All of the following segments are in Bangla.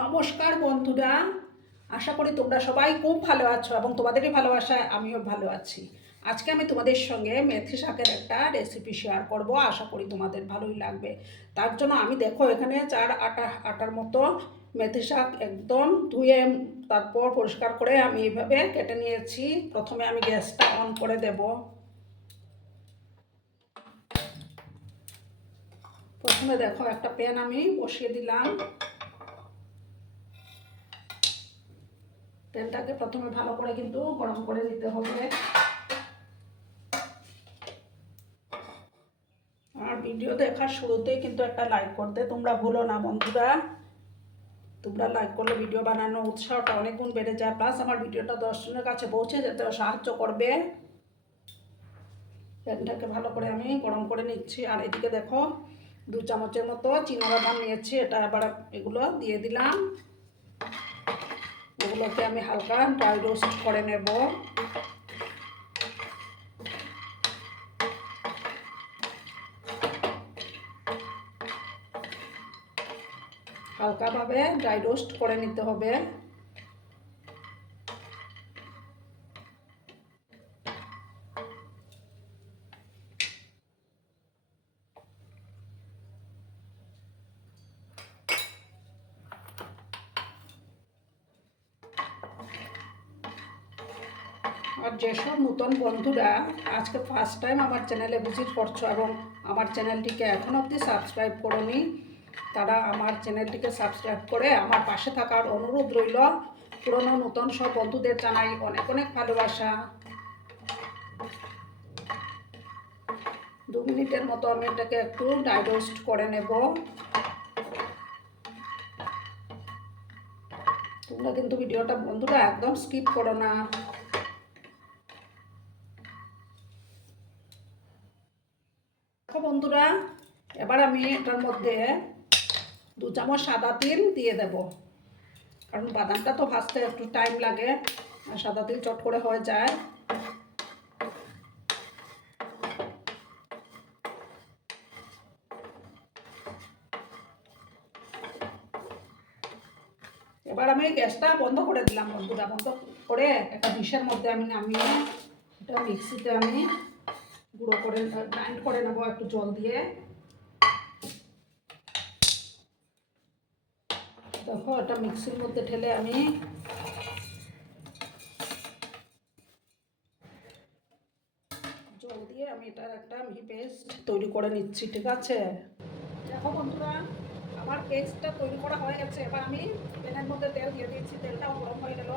নমস্কার বন্ধুরা, আশা করি তোমরা সবাই খুব ভালো আছো এবং তোমাদেরই ভালোবাসায় আমিও ভালো আছি। আজকে আমি তোমাদের সঙ্গে মেথি শাকের একটা রেসিপি শেয়ার করব। আশা করি তোমাদের ভালোই লাগবে। তার জন্য আমি দেখো এখানে আটার মতো মেথি শাক একদম ধুয়ে তারপর পরিষ্কার করে আমি এইভাবে কেটে নিয়েছি। প্রথমে আমি গ্যাসটা অন করে দেব। প্রথমে দেখো একটা প্যান আমি বসিয়ে দিলাম। তেলটাকে প্রথমে ভালো করে কিন্তু গরম করে নিতে হবে। আর ভিডিও দেখার শুরুতেই কিন্তু একটা লাইক করতে তোমরা ভুলো না বন্ধুরা। তোমরা লাইক করলে ভিডিও বানানোর উৎসাহটা অনেক গুণ বেড়ে যায়, প্লাস আমার ভিডিওটা 10 জনের কাছে পৌঁছে যেতে সাহায্য করবে। প্যানটাকে ভালো করে আমি গরম করে নিচ্ছি। আর এদিকে দেখো 2 চামচের মতো চিনাবাদাম নিয়েছি, এটা আবার এগুলো দিয়ে দিলাম। এগুলোকে আমি হালকা ড্রাই রোস্ট করে নেব। হালকাভাবে ড্রাই রোস্ট করে নিতে হবে। আর যেসব নতুন বন্ধুরা আজকে ফার্স্ট টাইম আমার চ্যানেলে ভিজিট করছো এবং আমার চ্যানেলটিকে এখনও অবধি সাবস্ক্রাইব করোনি, তারা আমার চ্যানেলটিকে সাবস্ক্রাইব করে আমার পাশে থাকার অনুরোধ রইল। পুরনো নতুন সব বন্ধুদের জানাই অনেক অনেক ভালোবাসা। 2 মিনিটের মতো আমি এটাকে একটু ড্রাই রোস্ট করে নেব। তোমরা কিন্তু ভিডিওটা বন্ধুরা একদম স্কিপ করো না। বন্ধুরা, এবার আমি এটার মধ্যে 2 চামচ সাদা তিল দিয়ে দেব, কারণ বাদামটা তো ভাজতে একটু টাইম লাগে আর সাদা তিল চট করে হয়ে যায়। এবার আমি গ্যাসটা বন্ধ করে দিলাম বন্ধুরা। বন্ধ করে একটা ডিশের মধ্যে আমি নামিয়ে এটা মিক্সিতে আমি গুঁড়ো করে গ্রাইন্ড করে নেবো একটু জল দিয়ে। দেখো এটা মিক্সির মধ্যে ঢেলে আমি জল দিয়ে আমি এটার একটা মিহি পেস্ট তৈরি করে নিচ্ছি, ঠিক আছে? দেখো বন্ধুরা, আমার পেস্টটা তৈরি করা হয়ে গেছে। এবার আমি প্যানের মধ্যে তেল দিয়ে দিয়েছি, তেলটাও গরম হয়ে গেল।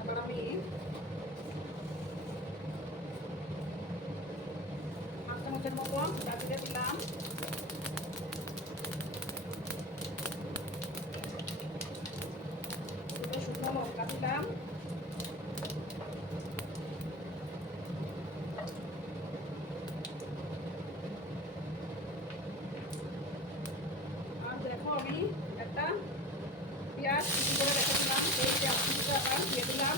এবার আমি 5 চামচের মতো দিয়ে দিলাম। শুকনো লঙ্কা দিলাম। আর দেখো আমি একটা পেঁয়াজ কুচি করে রেখেছিলাম, সেই পেঁয়াজ কুচিটা আবার দিয়ে দিলাম।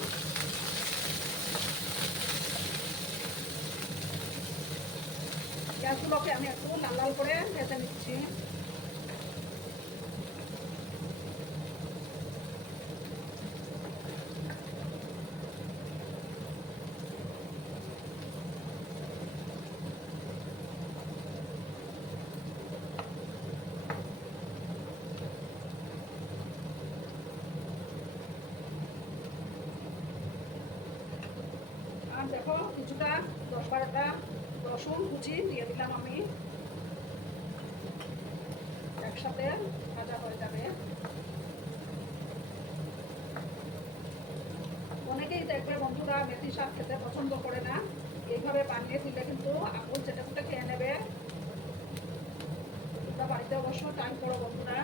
পেঁয়াজগুলোকে আমি একটু লাল লাল করে ভেজে নিচ্ছি। আর দেখো কিছুটা 10-12টা রসুন কুচি দিয়ে দিলাম আমি, একসাথে ভাজা হয়ে যাবে। অনেকেই দেখবে বন্ধুরা মেথি শাক খেতে পছন্দ করে না, এইভাবে বানিয়ে দিলে কিন্তু আঙুল চেটে চেটে খেয়ে নেবে। তোমরা বাড়িতে অবশ্য ট্রাই করো বন্ধুরা।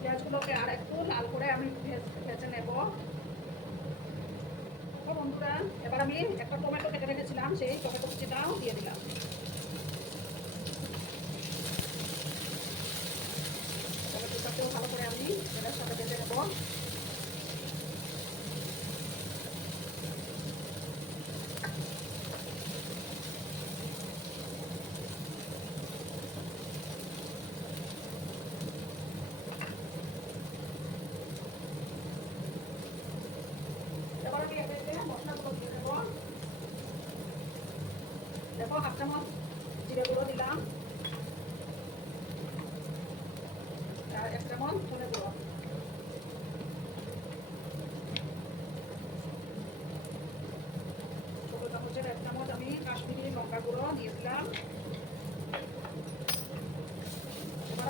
পেঁয়াজগুলোকে আর একটু লাল করে আমি ভেজে নেব বন্ধুরা। এবার আমি একটা টমেটো কেটে রেখেছিলাম, সেই টমেটো কুচিটাও দিয়ে দিলাম। টমেটোটাকেও ভালো করে আমি এটার সাথে ভেজে নেব।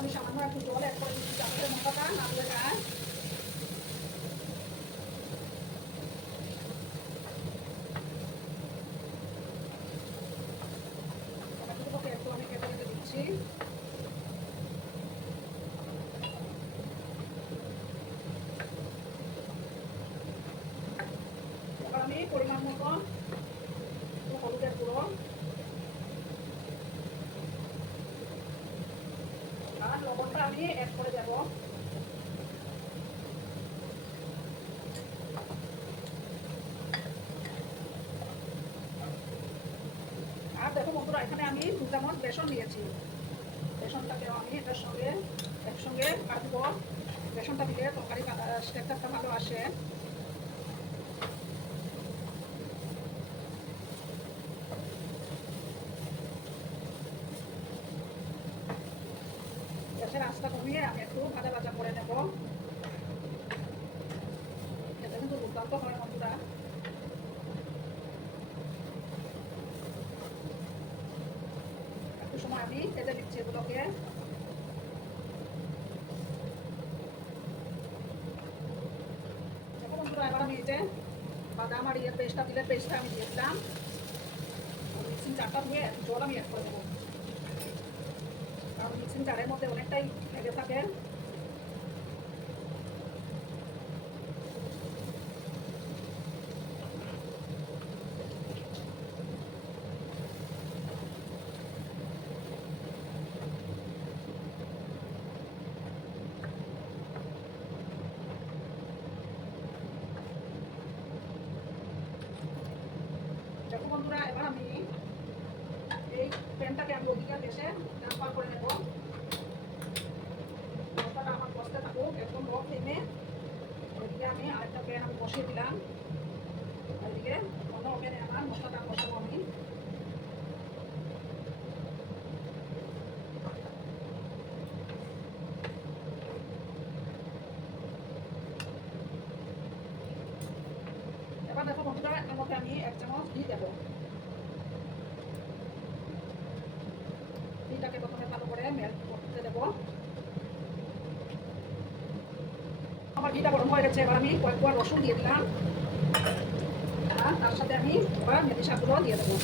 আমি সামান্য একটু জল অ্যাড করে দিচ্ছি যাতে মশলাটা না ধরে যায়। টমেটোগুলোকে একটু আমি কেটে কেটে দিচ্ছি। এবার আমি পরিমাণ মতো হলুদের গুঁড়ো আর লবণটা আমি অ্যাড করে দেবো। আর দেখো বন্ধুরা, এখানে আমি 2 চামচ বেসন নিয়েছি। বেসনটাকেও আমি এটার সঙ্গে একসঙ্গে কাটবো। বেসনটা দিলে তরকারি টেক্সচারটা ভালো আসে। গ্যাসের আঁচটা কমিয়ে আমি একটু ভাজা ভাজা করে নেব। এটা কিন্তু দুর্দান্ত হয় বন্ধুরা। একটু সময় আমি ভেজে নিচ্ছি এগুলোকে। দেখো বন্ধুরা, এবার আমি এই যে বাদাম আর ইয়ের পেস্টটা দিলে পেস্টটা আমি দিয়ে দিলাম। মিক্সিং জারটা ধুয়ে জল আমি অ্যাড করে দেবো, কারণ মিক্সিং জারের মধ্যে অনেকটাই লেগে থাকে। দেখো বন্ধুরা, এবার আমি এই প্যানটাকে আমি ওদিকে গ্যাসে ট্রান্সফার করে নেব। মশলাটা আমার কষতে থাকুক একদম লো ফ্লেমে। ওইদিকে আমি আরেকটা প্যান আমি বসিয়ে দিলাম। ওইদিকে অন্য প্যানে আমার মশলাটা কষাবো আমি। এবার দেখো বন্ধুরা, এর মধ্যে আমি 1 চামচ ঘি দেবো। ঘিটাকে প্রথমে ভালো করে মেল্ট করতে দেবো। আমার ঘিটা গরম হয়ে গেছে। এবার আমি কয়েক কোয়া রসুন দিয়ে দিলাম আর তার সাথে আমি এবার মেথি শাকগুলো দিয়ে দেবো।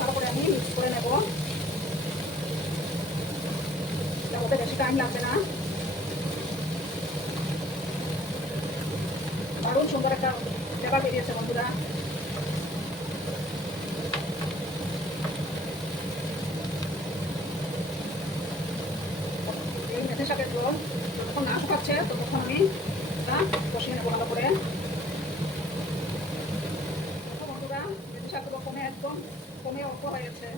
ভালো করে আমি মিক্স করে নেব। ওতে বেশি টাইম লাগবে না। দারুণ সুন্দর একটা ফ্লেভার বেরিয়েছে বন্ধুরা। এই মেথি শাকের জল যখন না শুকাচ্ছে তখন আমি এটা কষিয়ে নেবো ভালো করে। বন্ধুরা, মেথি শাকগুলো কমে অল্প হয়ে গেছে,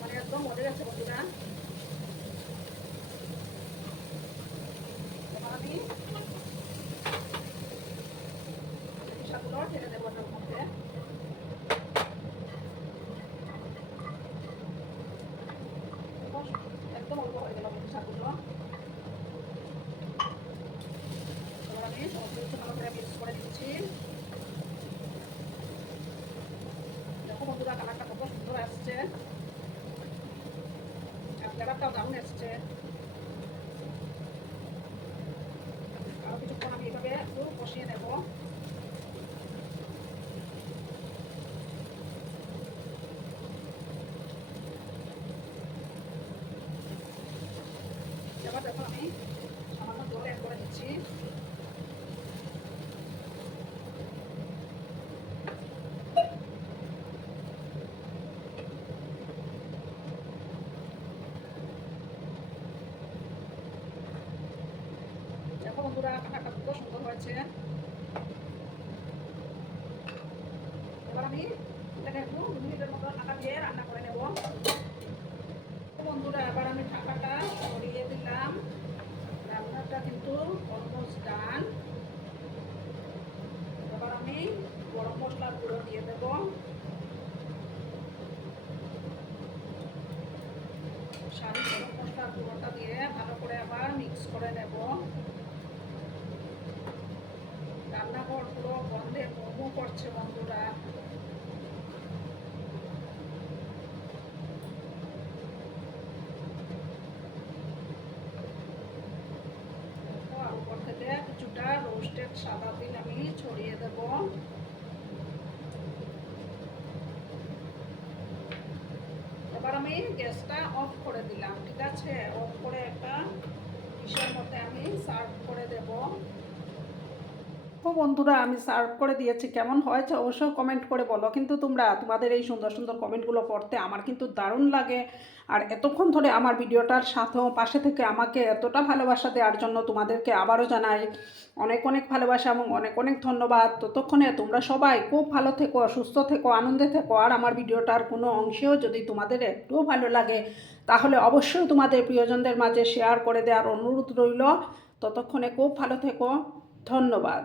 মানে একদম মজে গেছে বন্ধুরা। এবার আমি মেথি শাকগুলো ঢেলে দেবো এটার মধ্যে। একদম অল্প হয়ে গেল মেথি শাকগুলো। এবার আমি সমস্ত কিছু ভালো করে মিক্স করে দিচ্ছি। দেখো বন্ধুরা, কালারটা কত সুন্দর আসছে আর ফ্লেভারটাও দারুণ এসছে। আরো কিছুক্ষণ আমি এইভাবে একটু কষিয়ে নেব। এবার দেখো আমি সামান্য জল অ্যাড করে দিচ্ছি। দেখো বন্ধুরা, কালারটা কত সুন্দর হয়েছে। এবার আমি এটাকে একটু 2 মিনিটের মতো ঢাকা দিয়ে রান্না করে নেব। বন্ধুরা, এবার আমি ঢাকাটা সরিয়ে দিলাম। রান্নাটা কিন্তু অলমোস্ট ডান। এবার আমি গরম মশলার গুঁড়ো দিয়ে দেব। শাহি গরম মশলার গুঁড়োটা দিয়ে ভালো করে আবার মিক্স করে নেব। গন্ধে মোমো করছে বন্ধুরা। আর উপর থেকে কিছুটা রোস্টেড সাদা তিল আমি ছড়িয়ে দেব। এবার আমি গ্যাসটা অফ করে দিলাম, ঠিক আছে? অফ করে একটা ডিশের মধ্যে আমি সার্ভ করে দেব। ও বন্ধুরা, আমি সার্ভ করে দিয়েছি। কেমন হয়েছে অবশ্যই কমেন্ট করে বলো। কিন্তু তোমাদের এই সুন্দর সুন্দর কমেন্টগুলো পড়তে আমার কিন্তু দারুণ লাগে। আর এতক্ষণ ধরে আমার ভিডিওটার সাথেও পাশে থেকে আমাকে এতটা ভালোবাসা দেওয়ার জন্য তোমাদেরকে আবারও জানাই অনেক অনেক ভালোবাসা এবং অনেক অনেক ধন্যবাদ। ততক্ষণে তোমরা সবাই খুব ভালো থেকো, সুস্থ থেকো, আনন্দে থেকো। আর আমার ভিডিওটার কোনো অংশেও যদি তোমাদের একটুও ভালো লাগে তাহলে অবশ্যই তোমাদের প্রিয়জনদের মাঝে শেয়ার করে দেওয়ার অনুরোধ রইল। ততক্ষণে খুব ভালো থেকো। ধন্যবাদ।